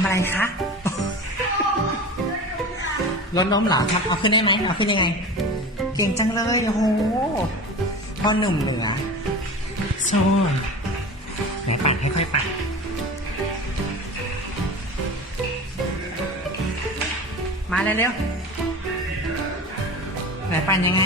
ำอะไรคะรถล้มเหรอครับเอาขึ้นได้ไหมเอาขึ้นยังไงเก่งจังเลยโอ้โหพ่อหนุ่มเหนือโซ่ไหนปัดให้ค่อยปัดมาเร็วๆไหนปั่นยังไง